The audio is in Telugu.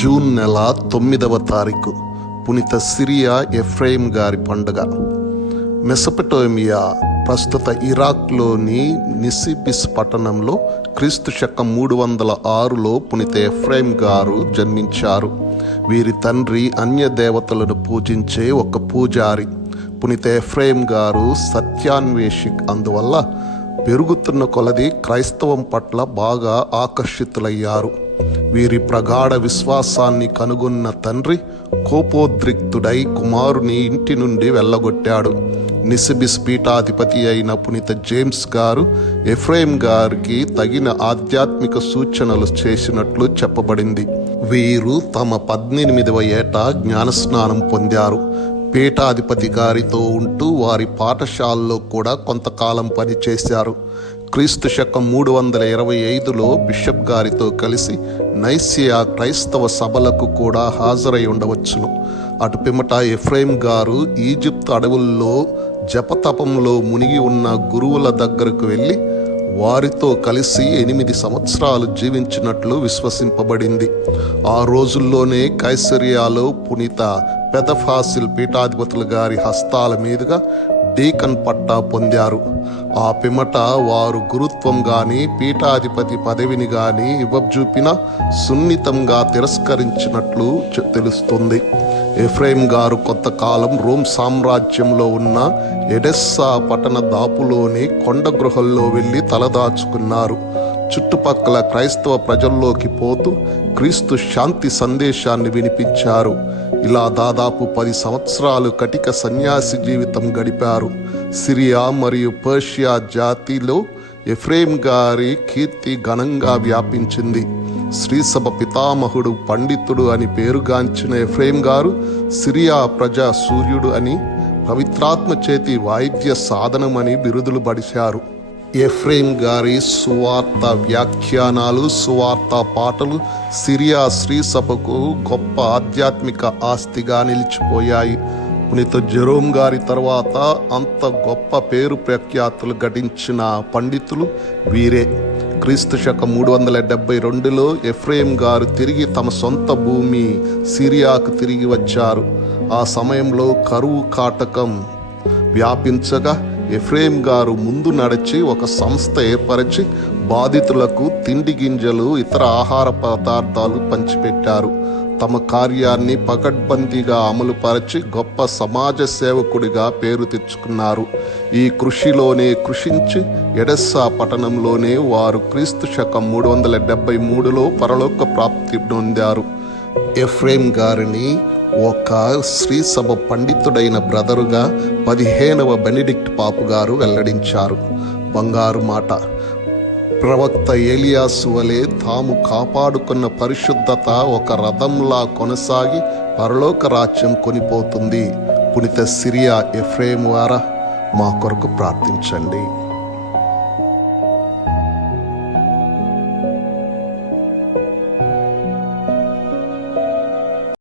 జూన్ నెల 9వ తారీఖు పునీత సిరియా ఎఫ్రాయిం గారి పండుగ. మెసొపొటేమియా ప్రస్తుత ఇరాక్లోని నిసిబిస్ పట్టణంలో క్రీస్తు శకం 306లో పునీత ఎఫ్రాయిం గారు జన్మించారు. వీరి తండ్రి అన్య దేవతలను పూజించే ఒక పూజారి. పునీత ఎఫ్రాయిం గారు సత్యాన్వేషి, అందువల్ల పెరుగుతున్న కొలది క్రైస్తవం పట్ల బాగా ఆకర్షితులయ్యారు. వీరి ప్రగాఢ విశ్వాసాన్ని కనుగొన్న తండ్రి కోపోద్రిక్తుడై కుమారుని ఇంటి నుండి వెళ్ళగొట్టాడు. నిసిబిస్ పీఠాధిపతి అయిన పునీత జేమ్స్ గారు ఎఫ్రాయిం గారికి తగిన ఆధ్యాత్మిక సూచనలు చేసినట్లు చెప్పబడింది. వీరు తమ 18వ ఏట జ్ఞానస్నానం పొందారు. పీఠాధిపతి గారితో ఉంటూ వారి పాఠశాలలో కూడా కొంతకాలం పనిచేశారు. క్రీస్తు శకం 325లో బిషప్ గారితో కలిసి నైసియా క్రైస్తవ సభలకు కూడా హాజరై ఉండవచ్చును. అటు పిమ్మట ఎఫ్రాయిం గారు ఈజిప్ట్ అడవుల్లో జపతపంలో మునిగి ఉన్న గురువుల దగ్గరకు వెళ్ళి వారితో కలిసి 8 సంవత్సరాలు జీవించినట్లు విశ్వసింపబడింది. ఆ రోజుల్లోనే కైసరియాలో పునీత పెదఫాసిల్ పీఠాధిపతుల గారి హస్తాల మీదుగా డీకన్ పట్టా పొందారు. ఆ పిమ్మట వారు గురుత్వం గాని పీఠాధిపతి పదవిని గాని ఇవ్వజూపిన సున్నితంగా తిరస్కరించినట్లు తెలుస్తుంది. ఎఫ్రాయిం గారు కొంతకాలం రోమ్ సామ్రాజ్యంలో ఉన్న ఎడెస్సా పట్టణ దాపులోని కొండ గృహల్లో వెళ్ళి తలదాచుకున్నారు. చుట్టుపక్కల క్రైస్తవ ప్రజల్లోకి పోతూ క్రీస్తు శాంతి సందేశాన్ని వినిపించారు. ఇలా దాదాపు 10 సంవత్సరాలు కటిక సన్యాసి జీవితం గడిపారు. సిరియా మరియు పర్షియా జాతిలో ఎఫ్రాయిం గారి కీర్తి ఘనంగా వ్యాపించింది. శ్రీసభ పితామహుడు, పండితుడు అని పేరుగాంచిన ఎఫ్రాయిం గారు సిరియా ప్రజా సూర్యుడు అని, పవిత్రాత్మ చేతి వాయిద్య సాధనమని బిరుదులు పడిశారు. ఎఫ్రాయిం గారి సువార్త వ్యాఖ్యానాలు, సువార్త పాటలు సిరియా శ్రీసభకు గొప్ప ఆధ్యాత్మిక ఆస్తిగా నిలిచిపోయాయి. పునీత జెరోమ్ గారి తర్వాత అంత గొప్ప పేరు ప్రఖ్యాతులు గడించిన పండితులు వీరే. క్రీస్తు శకం 372లో ఎఫ్రాయిం గారు తిరిగి తమ సొంత భూమి సిరియాకు తిరిగి వచ్చారు. ఆ సమయంలో కరువు కాటకం వ్యాపించగా ఎఫ్రాయిం గారు ముందు నడిచి ఒక సంస్థ ఏర్పరిచి బాధితులకు తిండి గింజలు, ఇతర ఆహార పదార్థాలు పంచిపెట్టారు. తమ కార్యాన్ని పకడ్బందీగా అమలుపరచి గొప్ప సమాజ సేవకుడిగా పేరు తెచ్చుకున్నారు. ఈ కృషిలోనే కృషించి ఎడెస్సా పట్టణంలోనే వారు క్రీస్తు శకం 373లో పరలోక ప్రాప్తి పొందారు. ఎఫ్రాయిం గారిని ఒక శ్రీసభ పండితుడైన బ్రదరుగా 15వ బెనిడిక్ట్ పాపు గారు వెల్లడించారు. బంగారు మాట: ప్రవక్త ఏలియాసు వలె తాము కాపాడుకున్న పరిశుద్ధత ఒక రథంలా కొనసాగి పరలోక రాజ్యం కొనిపోతుంది. పునీత సిరియా ఎఫ్రాయిం వారా, మా కొరకు ప్రార్థించండి.